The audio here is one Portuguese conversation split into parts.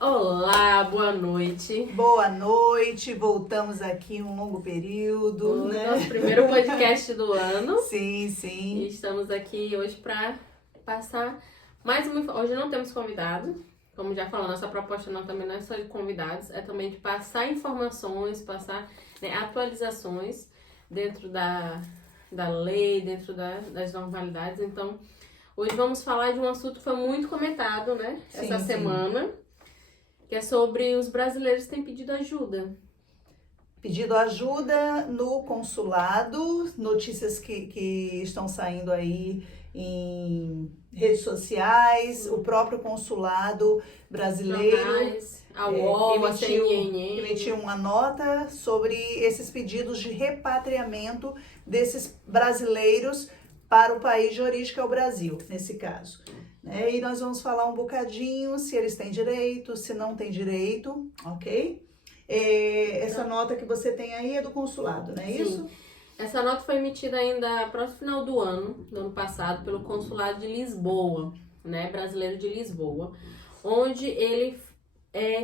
Olá, boa noite. Boa noite, voltamos aqui em um longo período, O né? nosso primeiro podcast do ano. Sim, E sim. estamos aqui hoje para passar mais uma. Hoje não temos convidado. Como já falou, nossa proposta também não é só de convidados, é também de passar informações, passar atualizações dentro da lei, dentro das normalidades. Então, hoje vamos falar de um assunto que foi muito comentado, né? Essa Sim. semana, que é sobre os brasileiros que têm pedido ajuda. Pedido ajuda no consulado, notícias que estão saindo aí em redes sociais, o próprio consulado brasileiro Jornais, a UOL, a CNN. emitiu uma nota sobre esses pedidos de repatriamento desses brasileiros para o país de origem, que é o Brasil, nesse caso. E nós vamos falar um bocadinho se eles têm direito, se não têm direito, ok? Essa nota que você tem aí é do consulado, não é Sim. isso? Essa nota foi emitida ainda para o final do ano passado, pelo consulado de Lisboa, né, brasileiro de Lisboa, onde ele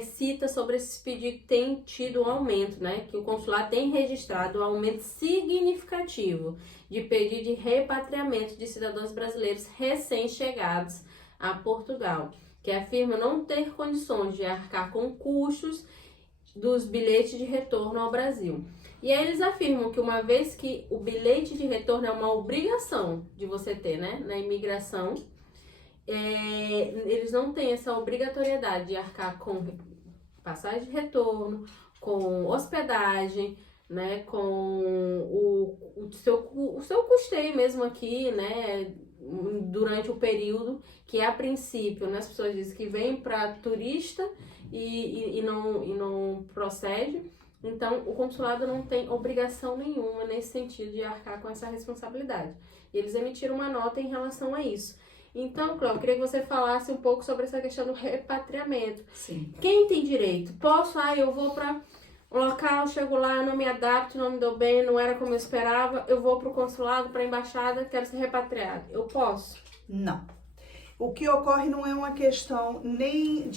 cita sobre esses pedidos que tem tido um aumento, né, que o consulado tem registrado um aumento significativo de pedido de repatriamento de cidadãos brasileiros recém-chegados a Portugal, que afirma não ter condições de arcar com custos dos bilhetes de retorno ao Brasil. E aí eles afirmam que uma vez que o bilhete de retorno é uma obrigação de você ter, né, na imigração, eles não têm essa obrigatoriedade de arcar com passagem de retorno, com hospedagem, né, com o seu custeio mesmo aqui, né, durante o período que a princípio, né, as pessoas dizem que vem para turista e não procede. Então, o consulado não tem obrigação nenhuma nesse sentido de arcar com essa responsabilidade. E eles emitiram uma nota em relação a isso. Então, Cléo, eu queria que você falasse um pouco sobre essa questão do repatriamento. Sim. Quem tem direito? Posso? Eu vou para um local, chego lá, não me adapto, não me dou bem, não era como eu esperava, eu vou para o consulado, para a embaixada, quero ser repatriado. Eu posso? Não. O que ocorre não é uma questão nem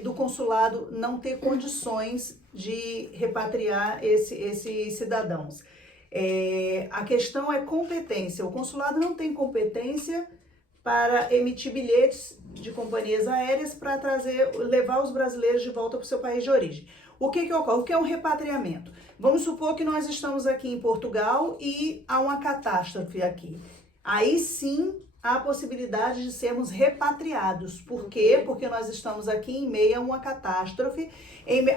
do consulado não ter condições de repatriar esses cidadãos. A questão é competência. O consulado não tem competência para emitir bilhetes de companhias aéreas para levar os brasileiros de volta para o seu país de origem. O que ocorre? O que é um repatriamento? Vamos supor que nós estamos aqui em Portugal e há uma catástrofe aqui. Aí sim há a possibilidade de sermos repatriados. Por quê? Porque nós estamos aqui em meio a uma catástrofe.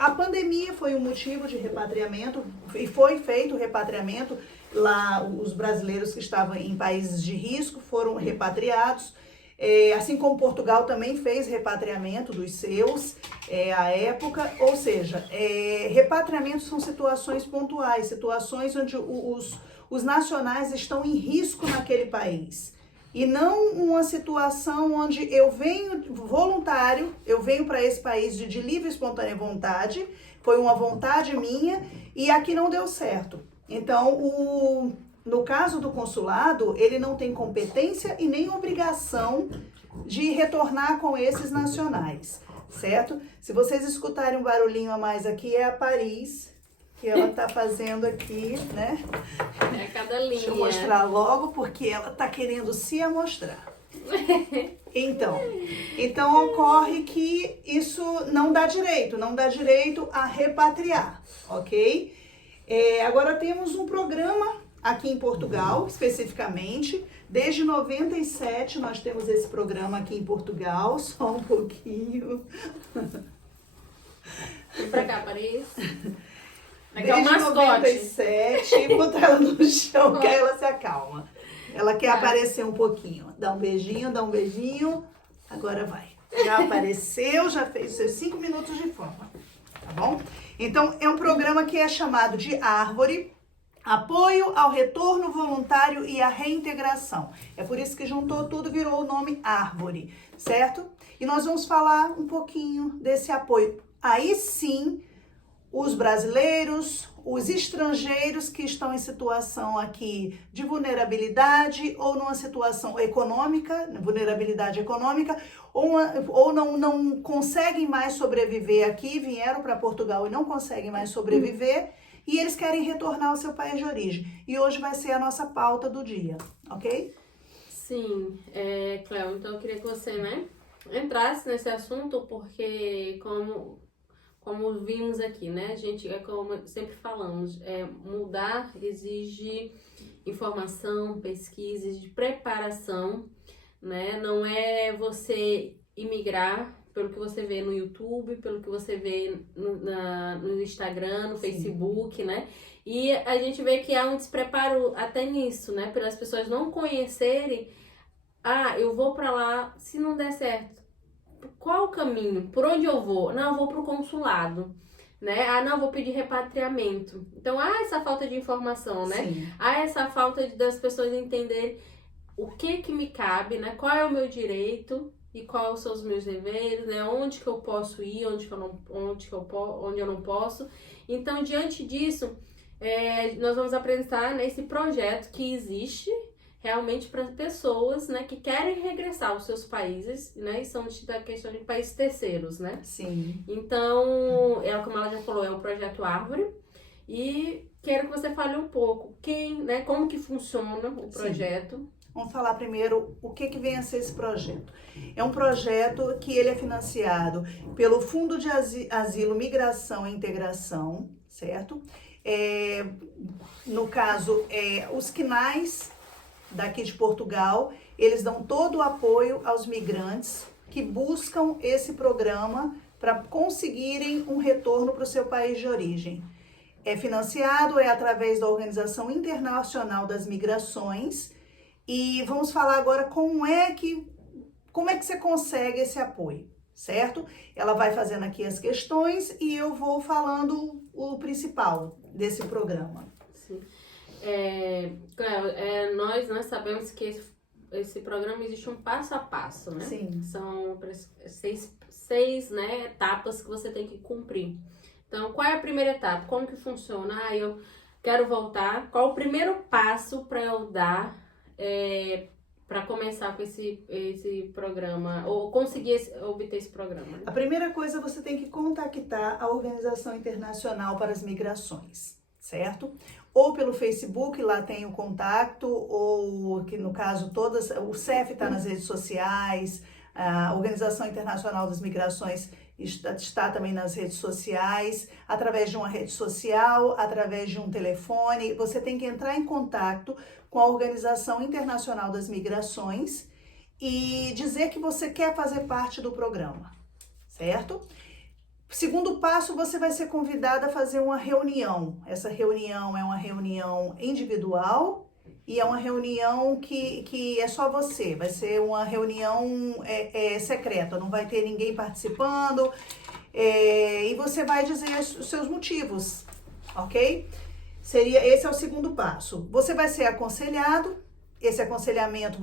A pandemia foi um motivo de repatriamento e foi feito o repatriamento. Lá os brasileiros que estavam em países de risco foram repatriados. Assim como Portugal também fez repatriamento dos seus à época. Ou seja, repatriamentos são situações pontuais, situações onde os nacionais estão em risco naquele país. E não uma situação onde eu venho voluntário, eu venho para esse país de livre e espontânea vontade, foi uma vontade minha e aqui não deu certo. Então, no caso do consulado, ele não tem competência e nem obrigação de retornar com esses nacionais, certo? Se vocês escutarem um barulhinho a mais aqui, é a Paris, que ela tá fazendo aqui, né? É cada linha. Deixa eu mostrar logo, porque ela tá querendo se amostrar. Então ocorre que isso não dá direito a repatriar, ok? Agora temos um programa aqui em Portugal, especificamente. Desde 97 nós temos esse programa aqui em Portugal, só um pouquinho. Vem pra cá, Paris. Aqui Desde é o mascote. 97, botar ela no chão, que aí ela se acalma. Ela quer aparecer um pouquinho. Dá um beijinho. Agora vai. Já apareceu, já fez seus 5 minutos de fama. Tá bom? Então, é um programa que é chamado de Árvore, Apoio ao Retorno Voluntário e à Reintegração. É por isso que juntou tudo, virou o nome Árvore, certo? E nós vamos falar um pouquinho desse apoio. Aí sim, os brasileiros, os estrangeiros que estão em situação aqui de vulnerabilidade ou numa situação econômica, vulnerabilidade econômica, ou não conseguem mais sobreviver aqui, vieram para Portugal e não conseguem mais sobreviver, e eles querem retornar ao seu país de origem. E hoje vai ser a nossa pauta do dia, ok? Sim, Cléo, então eu queria que você, né, entrasse nesse assunto, porque como vimos aqui, né, a gente, como sempre falamos, mudar exige informação, pesquisa, exige preparação, né, não é você imigrar pelo que você vê no YouTube, pelo que você vê no Instagram, no Facebook, né, e a gente vê que há um despreparo até nisso, né, pelas pessoas não conhecerem, eu vou pra lá, se não der certo, qual o caminho? Por onde eu vou? Não, eu vou pro consulado, né? Não, vou pedir repatriamento. Então, há essa falta de informação, né? Sim. Há essa falta das pessoas entenderem o que me cabe, né? Qual é o meu direito e quais são os meus deveres, né? Onde que eu posso ir, onde eu não posso. Então, diante disso, nós vamos apresentar, né, esse projeto que existe realmente para pessoas, né, que querem regressar aos seus países, né, e são da questão de países terceiros, né? Sim. Então, como ela já falou, é o Projeto Árvore, e quero que você fale um pouco né, como que funciona o projeto. Sim. Vamos falar primeiro o que vem a ser esse projeto. É um projeto que ele é financiado pelo Fundo de Asilo, Migração e Integração, certo? No caso, os CNAES daqui de Portugal, eles dão todo o apoio aos migrantes que buscam esse programa para conseguirem um retorno para o seu país de origem. É financiado através da Organização Internacional das Migrações, e vamos falar agora como é que você consegue esse apoio, certo? Ela vai fazendo aqui as questões e eu vou falando o principal desse programa. Sim. Claro, nós sabemos que esse programa existe um passo a passo, né? Sim. São seis, né, etapas que você tem que cumprir. Então, qual é a primeira etapa? Como que funciona? Eu quero voltar. Qual o primeiro passo para eu dar para começar com esse programa, ou conseguir obter esse programa? Né? A primeira coisa, você tem que contactar a Organização Internacional para as Migrações, certo? Ou pelo Facebook, lá tem o contato, ou que no caso o CEF está nas redes sociais, a Organização Internacional das Migrações está também nas redes sociais, através de uma rede social, através de um telefone. Você tem que entrar em contato com a Organização Internacional das Migrações e dizer que você quer fazer parte do programa, certo? Segundo passo, você vai ser convidada a fazer uma reunião. Essa reunião é uma reunião individual e é uma reunião que é só você. Vai ser uma reunião secreta, não vai ter ninguém participando. E você vai dizer os seus motivos, ok? Esse é o segundo passo. Você vai ser aconselhado. Esse aconselhamento,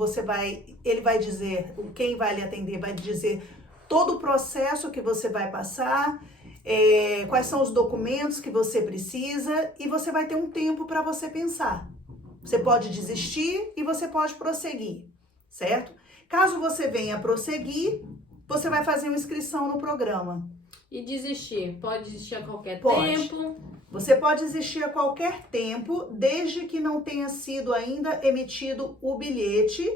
ele vai dizer, quem vai lhe atender vai dizer todo o processo que você vai passar, quais são os documentos que você precisa, e você vai ter um tempo para você pensar. Você pode desistir e você pode prosseguir, certo? Caso você venha prosseguir, você vai fazer uma inscrição no programa. E desistir? Pode desistir a qualquer tempo? Você pode desistir a qualquer tempo, desde que não tenha sido ainda emitido o bilhete.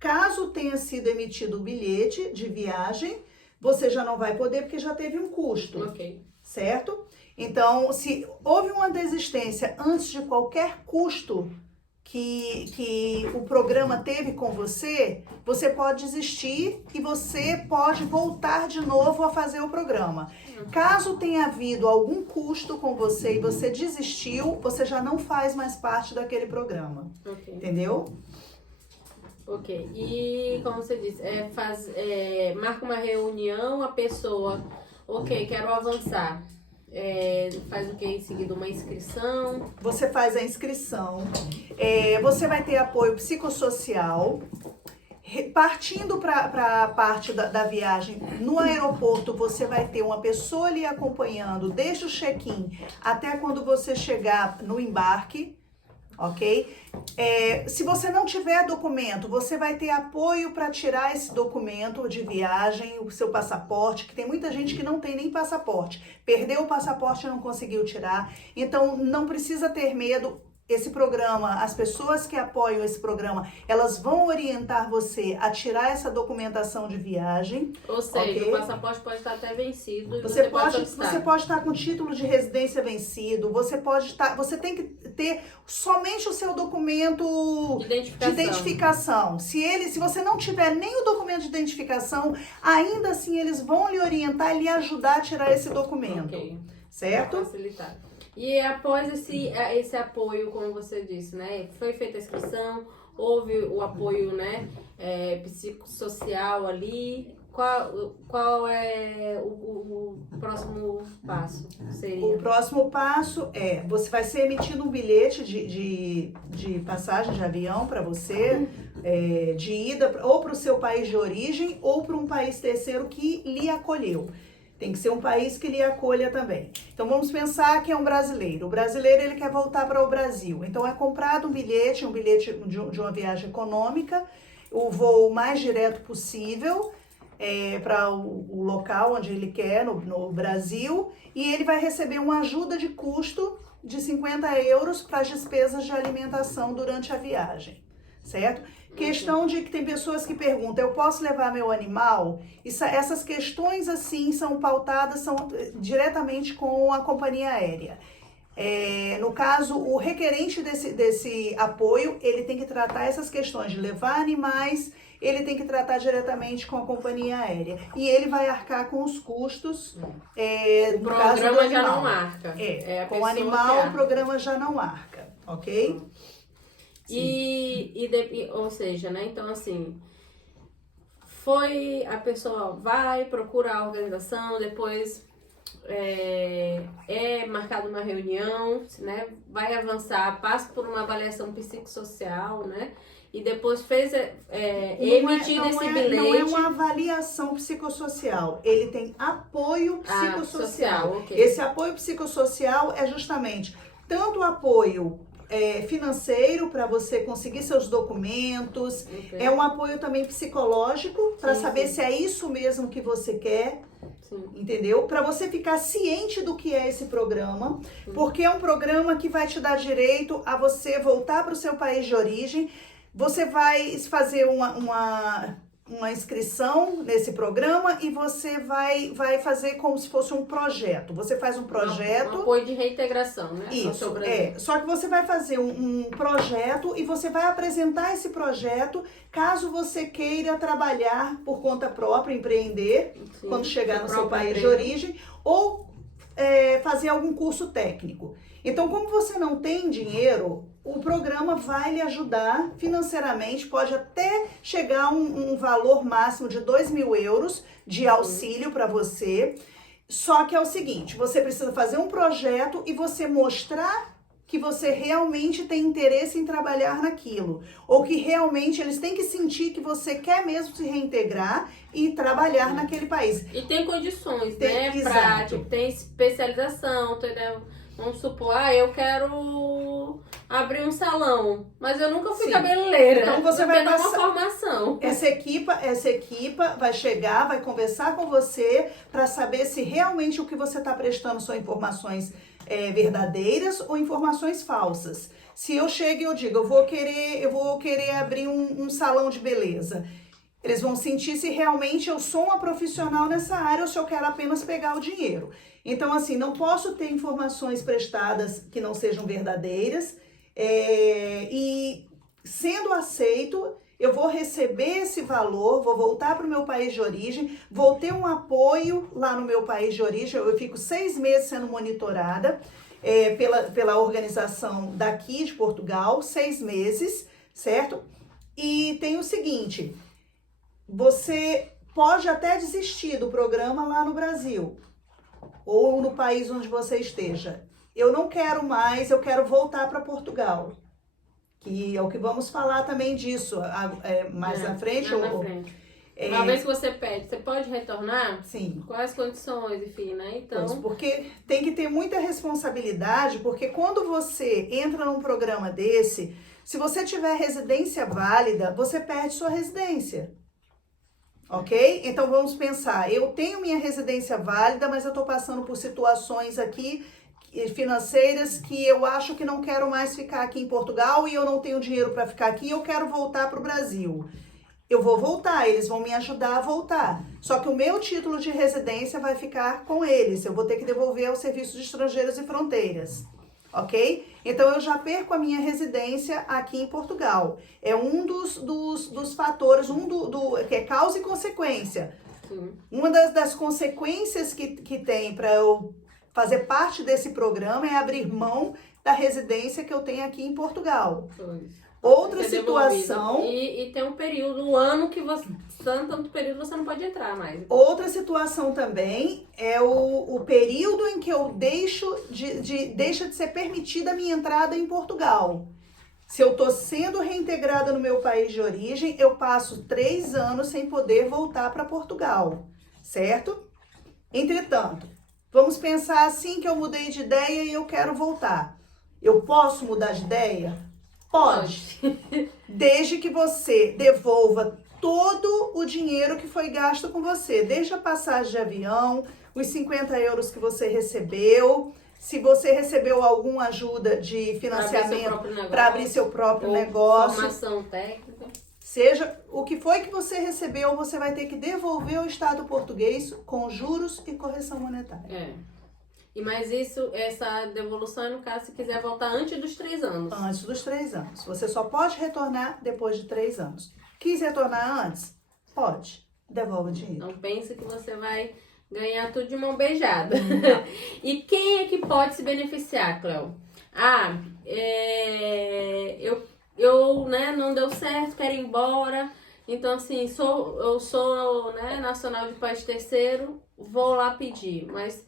Caso tenha sido emitido o bilhete de viagem, você já não vai poder porque já teve um custo, certo? Então, se houve uma desistência antes de qualquer custo que o programa teve com você, você pode desistir e você pode voltar de novo a fazer o programa. Caso tenha havido algum custo com você e você desistiu, você já não faz mais parte daquele programa, entendeu? Ok, e como você disse, marca uma reunião, a pessoa, quero avançar, faz o que em seguida? Uma inscrição? Você faz a inscrição, você vai ter apoio psicossocial, Partindo para a parte da viagem, no aeroporto você vai ter uma pessoa ali acompanhando desde o check-in até quando você chegar no embarque, ok? Se você não tiver documento, você vai ter apoio para tirar esse documento de viagem, o seu passaporte, que tem muita gente que não tem nem passaporte, perdeu o passaporte e não conseguiu tirar, então não precisa ter medo. Esse programa, as pessoas que apoiam esse programa, elas vão orientar você a tirar essa documentação de viagem. Ou seja, okay? O passaporte pode estar até vencido. Você pode estar com título de residência vencido. Você tem que ter somente o seu documento de identificação. Se você não tiver nem o documento de identificação, ainda assim eles vão lhe orientar e lhe ajudar a tirar esse documento. Okay. Certo? Pra facilitar. E após esse apoio, como você disse, né? Foi feita a inscrição, houve o apoio, né? Psicossocial ali. Qual é o próximo passo? Seria? O próximo passo você vai ser emitido um bilhete de passagem de avião para você, de ida ou para o seu país de origem ou para um país terceiro que lhe acolheu. Tem que ser um país que lhe acolha também. Então vamos pensar que é um brasileiro. O brasileiro ele quer voltar para o Brasil. Então é comprado um bilhete de uma viagem econômica, o voo mais direto possível para o local onde ele quer, no Brasil, e ele vai receber uma ajuda de custo de 50 euros para as despesas de alimentação durante a viagem, certo? Questão de que tem pessoas que perguntam, eu posso levar meu animal? Essas questões assim são pautadas diretamente com a companhia aérea. No caso, o requerente desse apoio, ele tem que tratar essas questões de levar animais, ele tem que tratar diretamente com a companhia aérea. E ele vai arcar com os custos. O programa já não arca. Com o animal, o programa já não arca, ok? Ou seja, né? Então, assim, a pessoa vai, procura a organização, depois marcada uma reunião, né? Vai avançar, passa por uma avaliação psicossocial, né? E depois emitido esse bilhete. Não é uma avaliação psicossocial, ele tem apoio psicossocial. Okay. Esse apoio psicossocial é justamente tanto o apoio financeiro para você conseguir seus documentos, okay. É um apoio também psicológico para saber se é isso mesmo que você quer, entendeu? Para você ficar ciente do que é esse programa, porque é um programa que vai te dar direito a você voltar para o seu país de origem. Você vai fazer uma inscrição nesse programa e você vai fazer como se fosse um projeto. Você faz um projeto... Um apoio de reintegração, né? Isso, Só que você vai fazer um projeto e você vai apresentar esse projeto caso você queira trabalhar por conta própria, empreender, quando chegar no seu país de origem, ou fazer algum curso técnico. Então, como você não tem dinheiro, o programa vai lhe ajudar financeiramente, pode até chegar a um valor máximo de 2.000 euros de auxílio para você. Só que é o seguinte, você precisa fazer um projeto e você mostrar que você realmente tem interesse em trabalhar naquilo. Ou que realmente eles têm que sentir que você quer mesmo se reintegrar e trabalhar naquele país. E tem condições, né? Prática, tem especialização, entendeu? Vamos supor, eu quero abrir um salão, mas eu nunca fui cabeleireira. Então você vai passar uma formação. Essa equipa vai chegar, vai conversar com você para saber se realmente o que você está prestando são informações verdadeiras ou informações falsas. Se eu chego e eu digo, eu vou querer abrir um salão de beleza. Eles vão sentir se realmente eu sou uma profissional nessa área ou se eu quero apenas pegar o dinheiro. Então, assim, não posso ter informações prestadas que não sejam verdadeiras. E sendo aceito, eu vou receber esse valor, vou voltar para o meu país de origem, vou ter um apoio lá no meu país de origem. Eu fico 6 meses sendo monitorada pela organização daqui de Portugal, 6 meses, certo? E tem o seguinte... Você pode até desistir do programa lá no Brasil ou no país onde você esteja. Eu não quero mais, eu quero voltar para Portugal. O que é o que vamos falar também disso mais na frente. Mais na frente. Uma vez que você pede, você pode retornar? Sim. Quais condições, enfim, né? Então... Pois, porque tem que ter muita responsabilidade, porque quando você entra num programa desse, se você tiver residência válida, você perde sua residência. Ok? Então vamos pensar, eu tenho minha residência válida, mas eu estou passando por situações aqui financeiras que eu acho que não quero mais ficar aqui em Portugal e eu não tenho dinheiro para ficar aqui, eu quero voltar para o Brasil. Eu vou voltar, eles vão me ajudar a voltar. Só que o meu título de residência vai ficar com eles. Eu vou ter que devolver ao Serviço de Estrangeiros e Fronteiras. Ok? Então eu já perco a minha residência aqui em Portugal. É um dos fatores, que é causa e consequência. Sim. Uma das consequências que tem para eu fazer parte desse programa é abrir mão da residência que eu tenho aqui em Portugal. Pois. Outra situação... E tem um período, um ano que você... Tanto período você não pode entrar mais. Outra situação também é o período em que eu deixa de ser permitida a minha entrada em Portugal. Se eu estou sendo reintegrada no meu país de origem, eu passo 3 anos sem poder voltar para Portugal, certo? Entretanto, vamos pensar assim que eu mudei de ideia e eu quero voltar. Eu posso mudar de ideia? Pode. Desde que você devolva todo o dinheiro que foi gasto com você, desde a passagem de avião, os 50 euros que você recebeu, se você recebeu alguma ajuda de financiamento para abrir seu próprio negócio, formação técnica. Seja o que foi que você recebeu, você vai ter que devolver ao Estado português com juros e correção monetária. Mas essa devolução é no caso se quiser voltar antes dos 3 anos. Antes dos 3 anos. Você só pode retornar depois de 3 anos. Quis retornar antes? Pode. Devolve o dinheiro. Não pense que você vai ganhar tudo de mão beijada. E quem é que pode se beneficiar, Cleo? Eu não deu certo, quero ir embora. Então, assim, eu sou nacional de país terceiro, vou lá pedir. Mas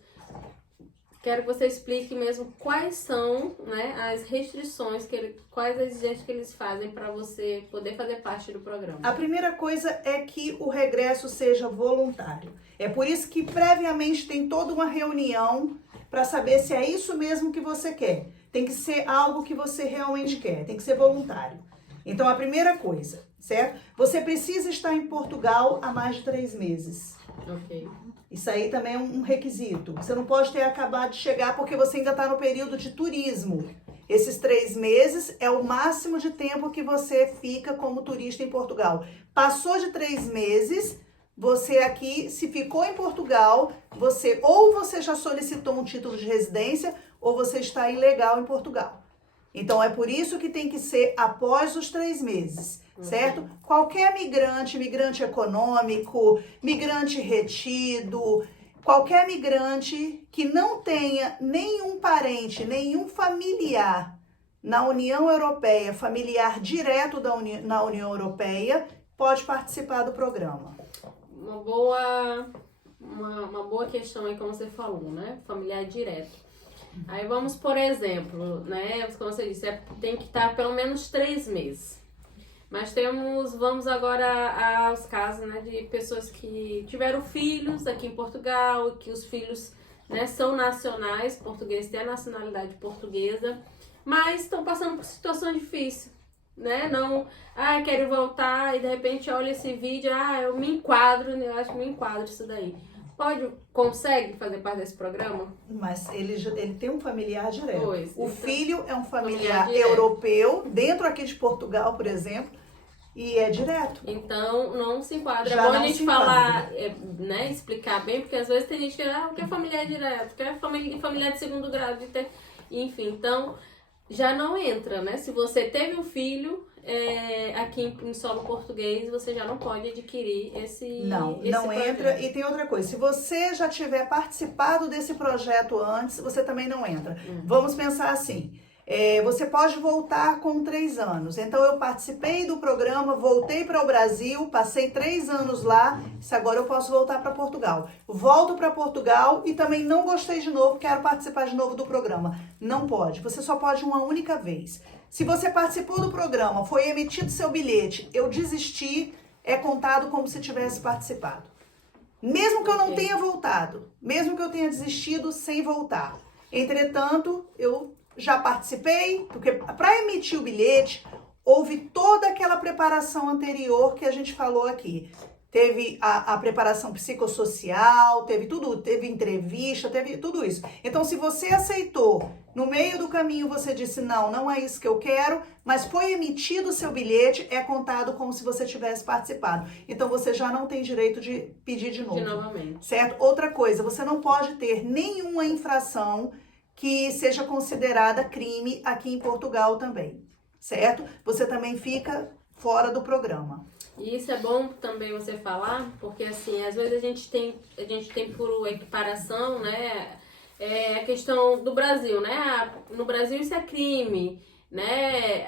quero que você explique mesmo quais são as restrições, quais as exigências que eles fazem para você poder fazer parte do programa. A primeira coisa é que o regresso seja voluntário. É por isso que previamente tem toda uma reunião para saber se é isso mesmo que você quer. Tem que ser algo que você realmente quer, tem que ser voluntário. Então, a primeira coisa, certo? Você precisa estar em Portugal há mais de 3 meses. Ok. Isso aí também é um requisito. Você não pode ter acabado de chegar porque você ainda está no período de turismo. Esses 3 meses é o máximo de tempo que você fica como turista em Portugal. Passou de 3 meses, você aqui, se ficou em Portugal, você já solicitou um título de residência ou você está ilegal em Portugal. Então, é por isso que tem que ser após os 3 meses, certo? Qualquer migrante econômico, migrante retido, qualquer migrante que não tenha nenhum parente, nenhum familiar na União Europeia, familiar direto na União Europeia, pode participar do programa. Uma boa questão aí, como você falou, familiar direto. Aí vamos, por exemplo, como você disse, tem que estar pelo menos 3 meses. Mas vamos agora aos casos de pessoas que tiveram filhos aqui em Portugal, que os filhos são nacionais portugueses, têm a nacionalidade portuguesa, mas estão passando por situações difíceis, Não, quero voltar e de repente olha esse vídeo, eu me enquadro, eu acho que me enquadro isso daí. Consegue fazer parte desse programa? Mas ele tem um familiar direto. Pois, o filho é um familiar europeu, dentro aqui de Portugal, por exemplo, e é direto. Então, não se enquadra. Já é bom não a gente se falar, explicar bem, porque às vezes tem gente que quer familiar direto, quer familiar de segundo grau, enfim, então já não entra, Se você teve um filho aqui em solo português, você já não pode adquirir esse Não entra. E tem outra coisa, se você já tiver participado desse projeto antes, você também não entra. Vamos pensar assim, você pode voltar com 3 anos. Então, eu participei do programa, voltei para o Brasil, passei 3 anos lá, agora eu posso voltar para Portugal. Volto para Portugal e também não gostei de novo, quero participar de novo do programa. Não pode, você só pode uma única vez. Se você participou do programa, foi emitido seu bilhete, eu desisti, é contado como se tivesse participado. Mesmo que eu não tenha voltado, mesmo que eu tenha desistido sem voltar. Entretanto, eu já participei, porque para emitir o bilhete, houve toda aquela preparação anterior que a gente falou aqui. Teve a preparação psicossocial, teve tudo, teve entrevista, teve tudo isso. Então, se você aceitou, no meio do caminho você disse, não é isso que eu quero, mas foi emitido o seu bilhete, é contado como se você tivesse participado. Então, você já não tem direito de pedir de novo. Novamente. Certo? Outra coisa, você não pode ter nenhuma infração que seja considerada crime aqui em Portugal também. Certo? Você também fica fora do programa. E isso é bom também você falar, porque assim, às vezes a gente tem por equiparação, né, a questão do Brasil, né, no Brasil isso é crime, né,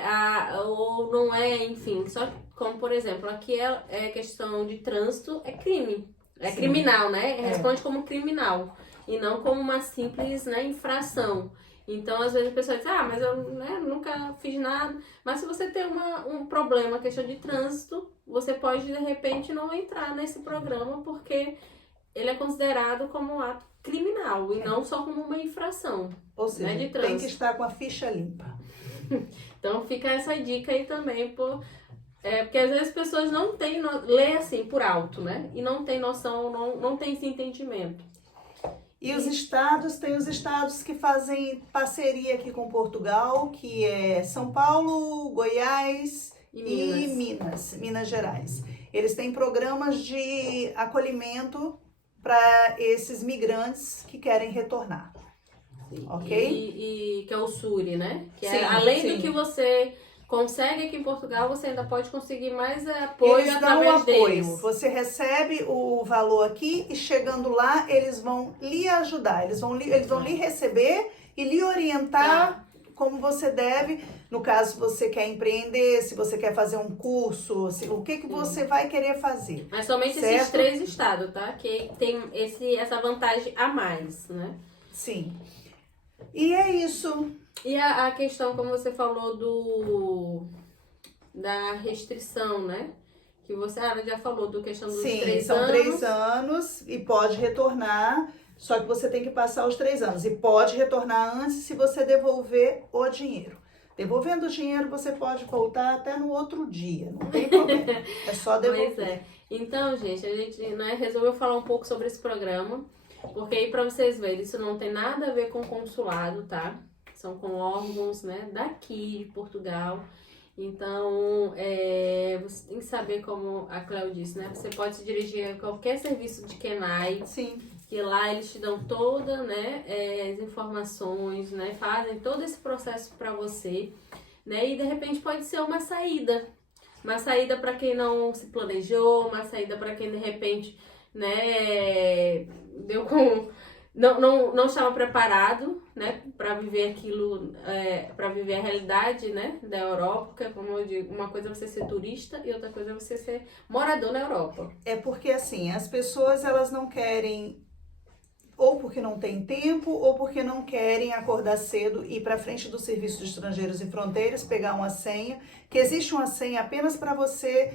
ou não é, enfim, só que, como por exemplo, aqui é questão de trânsito, é crime, é criminal, né, responde como criminal, e não como uma simples, né, infração. Então, às vezes a pessoa diz, mas eu nunca fiz nada. Mas se você tem um problema, questão de trânsito, você pode, de repente, não entrar nesse programa, porque ele é considerado como um ato criminal e não só como uma infração. Ou seja, de tem que estar com a ficha limpa. Então, fica essa dica aí também, porque às vezes as pessoas não têm, lê assim, por alto, né? E não tem noção, não tem esse entendimento. E os estados, tem os estados que fazem parceria aqui com Portugal, que é São Paulo, Goiás e Minas Gerais. Eles têm programas de acolhimento para esses migrantes que querem retornar. Sim. Ok? E que é o SURI, né? Que sim, além do que você consegue aqui em Portugal, você ainda pode conseguir mais apoio. Eles dão o apoio. Deles. Você recebe o valor aqui e chegando lá, eles vão lhe ajudar. Eles vão lhe receber e lhe orientar como você deve. No caso, se você quer empreender, se você quer fazer um curso, o que você vai querer fazer. Mas somente esses 3 estados, tá? Que tem essa vantagem a mais, né? Sim. E é isso. E a questão, como você falou, da restrição, né? Que você já falou do questão dos 3 anos. Sim, são 3 anos e pode retornar, só que você tem que passar os 3 anos. E pode retornar antes se você devolver o dinheiro. Devolvendo o dinheiro, você pode voltar até no outro dia, não tem problema. É só devolver. Pois é. Então, gente, a gente resolveu falar um pouco sobre esse programa, porque aí para vocês verem, isso não tem nada a ver com consulado, tá? São com órgãos, né, daqui de Portugal. Então, você tem que saber, como a Cléo disse, né? Você pode se dirigir a qualquer serviço de KENAI. Sim. Que lá eles te dão toda, né, as informações, né? Fazem todo esse processo para você, né? E de repente pode ser uma saída. Uma saída para quem não se planejou, uma saída para quem de repente, né, deu com... Não estava preparado, né, para viver aquilo, para viver a realidade, né, da Europa, porque, como eu digo, uma coisa é você ser turista e outra coisa é você ser morador na Europa. É porque, assim, as pessoas, elas não querem, ou porque não tem tempo, ou porque não querem acordar cedo e ir para frente do Serviço de Estrangeiros e Fronteiras, pegar uma senha, que existe uma senha apenas para você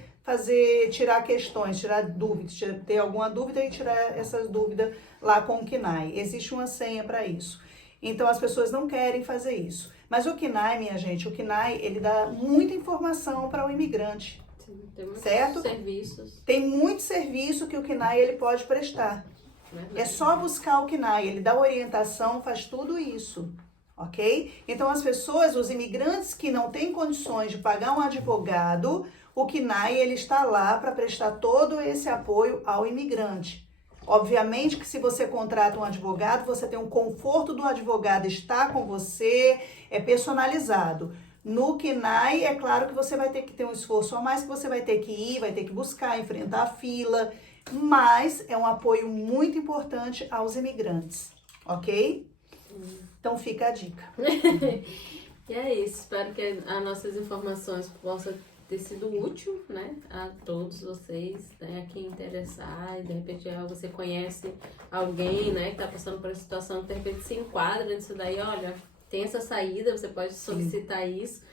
tirar questões, tirar dúvidas, ter alguma dúvida e tirar essas dúvidas lá com o KENAI. Existe uma senha para isso. Então, as pessoas não querem fazer isso. Mas o KENAI, minha gente, o KENAI, ele dá muita informação para o imigrante. Sim, tem muitos certo? serviços. Tem muito serviço que o KENAI ele pode prestar. Verdade. É só buscar o KENAI, ele dá orientação, faz tudo isso. Ok? Então, as pessoas, os imigrantes que não têm condições de pagar um advogado, o KENAI ele está lá para prestar todo esse apoio ao imigrante. Obviamente que se você contrata um advogado, você tem um conforto do advogado estar com você, é personalizado. No KENAI, é claro que você vai ter que ter um esforço a mais, que você vai ter que ir, vai ter que buscar, enfrentar a fila, mas é um apoio muito importante aos imigrantes, ok? Então fica a dica. E é isso, espero que as nossas informações possam ter sido útil, né, a todos vocês, né, a quem interessar, e de repente você conhece alguém, né, que está passando por essa situação, que de repente se enquadra nisso daí, olha, tem essa saída, você pode solicitar isso,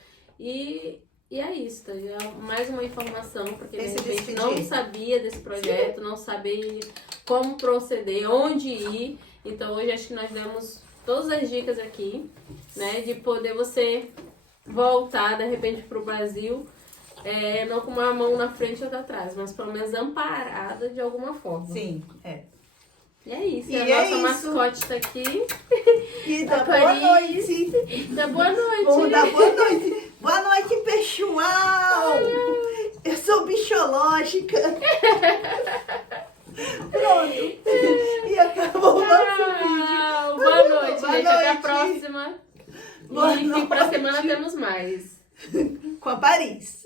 E é isso, tá? Já mais uma informação, porque de Esse repente despedir. não sabia desse projeto, não sabia como proceder, onde ir. Então hoje acho que nós demos todas as dicas aqui, né? De poder você voltar de repente para o Brasil, não com uma mão na frente e outra atrás, mas pelo menos amparada de alguma forma. Sim, é. E é isso, E a é nossa isso. mascote tá aqui. E Tá dá boa Paris. noite. Dá boa noite. Vamos dar boa noite. Boa noite, pessoal. Eu sou bichológica. Pronto. E acabou o nosso vídeo. Boa noite, Boa gente. Até a noite. próxima. Boa e pra noite. semana temos mais. Com a Paris.